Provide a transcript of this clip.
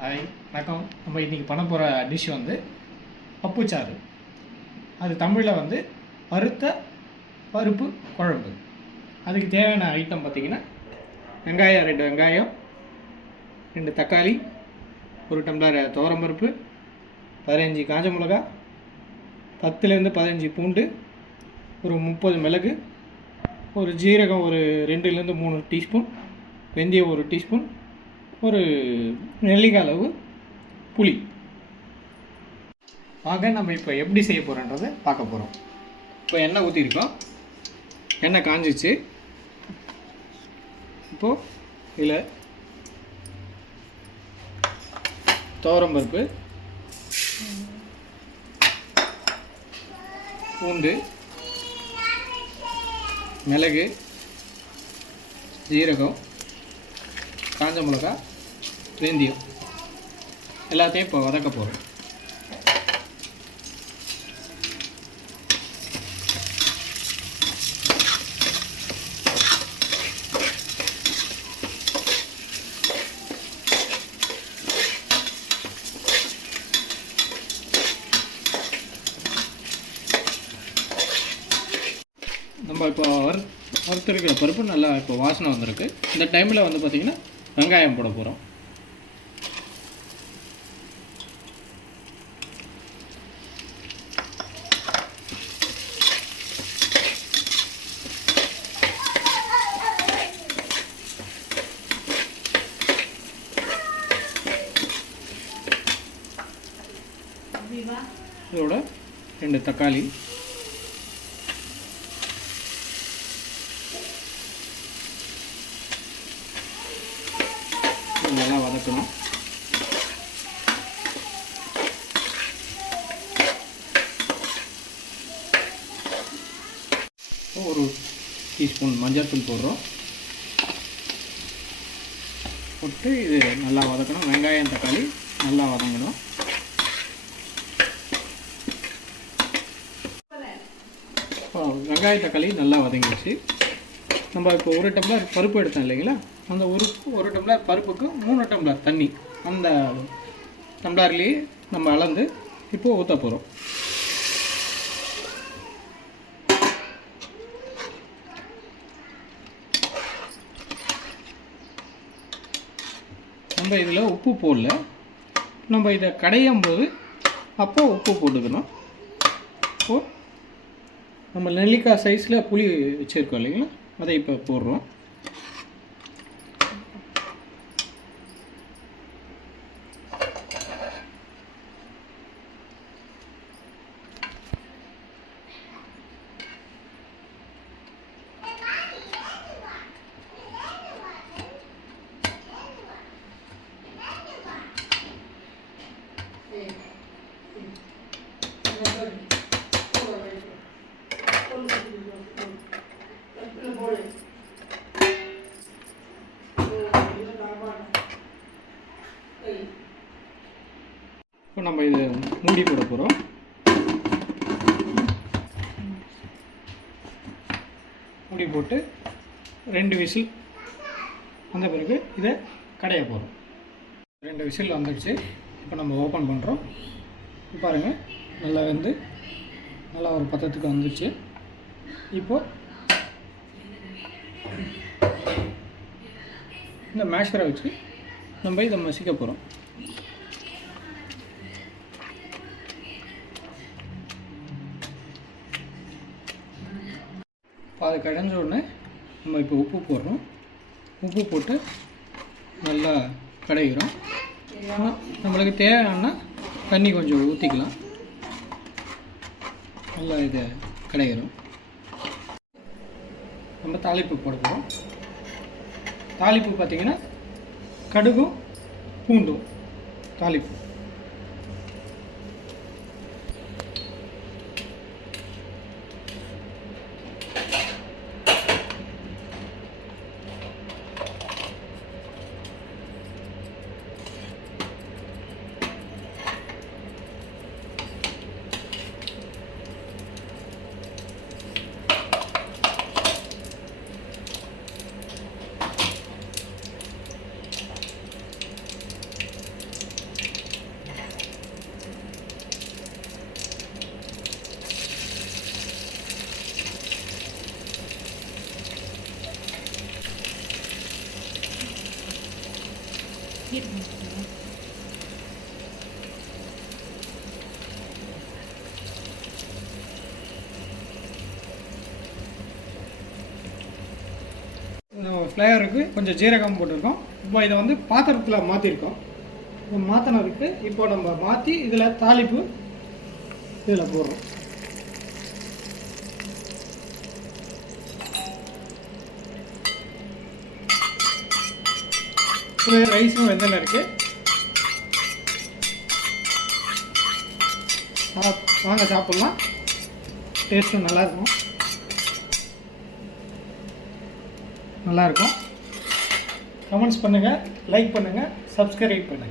Hi வணக்கம். நம்ம இன்றைக்கி பண்ண போகிற டிஷ் வந்து பப்புச்சாறு. அது தமிழில் வந்து வறுத்த பருப்பு குழம்பு. அதுக்கு தேவையான ஐட்டம் பார்த்திங்கன்னா வெங்காயம் 2 வெங்காயம், 2 தக்காளி, 1 டம்ளர் துவரம்பருப்பு, 15 காஞ்ச மிளகா, 10லேருந்து 15 பூண்டு, ஒரு 30 மிளகு, ஒரு ஜீரகம் ஒரு 2லேருந்து 3 டீஸ்பூன், வெந்தயம் 1 டீஸ்பூன், ஒரு நெல்லிக்காய் அளவு புளி. வாங்க நம்ம இப்போ எப்படி செய்ய போகிறோன்றதை பார்க்க போகிறோம். இப்போ எண்ணெய் ஊற்றிருக்கோம், எண்ணெய் காஞ்சிச்சு. இப்போது இதில் துவரம்பருப்பு, பூண்டு, மிளகு, ஜீரகம், காஞ்ச மிளகா, வெந்தயம் எல்லாத்தையும் இப்போ வதக்க போகிறோம். நம்ம இப்போ வறுத்துருக்கிற பருப்பு நல்லா இப்போ வாசனை வந்திருக்கு. இந்த டைமில் வந்து பார்த்திங்கன்னா வெங்காயம் போட போகிறோம். இதோட 2 தக்காளி, நல்லா வதக்கணும். ஒரு டீஸ்பூன் மஞ்சள் தூள் போடுறோம். போட்டு இது நல்லா வதக்கணும். வெங்காயம் தக்காளி நல்லா வதங்கணும். வெங்காய தக்காளி நல்லா வதங்கிடுச்சு. நம்ம இப்போ 1 டம்ளர் பருப்பு எடுத்தோம் இல்லைங்களா, அந்த ஒரு டம்ளர் பருப்புக்கு 3 டம்ளர் தண்ணி அந்த டம்ளர்லேயே நம்ம அளந்து இப்போது ஊற்ற போகிறோம். நம்ம இதில் உப்பு போடல, நம்ம இதை கடையும் போது அப்போ உப்பு போட்டுக்கணும். இப்போது நம்ம நெல்லிக்காய் சைஸில் புளி வச்சுருக்கோம் இல்லைங்களா, அதை இப்போ போடுறோம். இப்போ நம்ம இதை மூடி போட போகிறோம். மூடி போட்டு 2 விசில் வந்த பிறகு இதை கடைய போகிறோம். 2 விசில் வந்துடுச்சு. இப்போ நம்ம ஓப்பன் பண்ணுறோம். பாருங்கள், நல்லா வந்து நல்லா ஒரு பதத்துக்கு வந்துடுச்சு. இப்போது இந்த மேஷரை வச்சு நம்ம இதை மசிக்க போகிறோம். அது கடைஞ்ச உடனே நம்ம இப்போ உப்பு போடுறோம். உப்பு போட்டு நல்லா கடைகிறோம். நம்மளுக்கு தேவையான தண்ணி கொஞ்சம் ஊற்றிக்கலாம். நல்லா இதை கடைகிறோம். நம்ம தாளிப்பு போட போகிறோம். தாளிப்பு பார்த்திங்கன்னா கடுகும் பூண்டும் தாளிப்பு. ஃப்ளேவருக்கு கொஞ்சம் ஜீரகம் போட்டிருக்கோம். இப்போ இதை வந்து பாத்திரத்தில் மாற்றிருக்கோம். இதை மாற்றினதுக்கு இப்போ நம்ம மாற்றி இதில் தாளிப்பு இதில் போடுறோம். ரைஸும் வெந்தல இருக்குது. வாங்க சாப்பிட்லாம். டேஸ்ட்டும் நல்லாயிருக்கும். கமெண்ட்ஸ் பண்ணுங்கள், லைக் பண்ணுங்கள், சப்ஸ்கிரைப் பண்ணுங்கள்.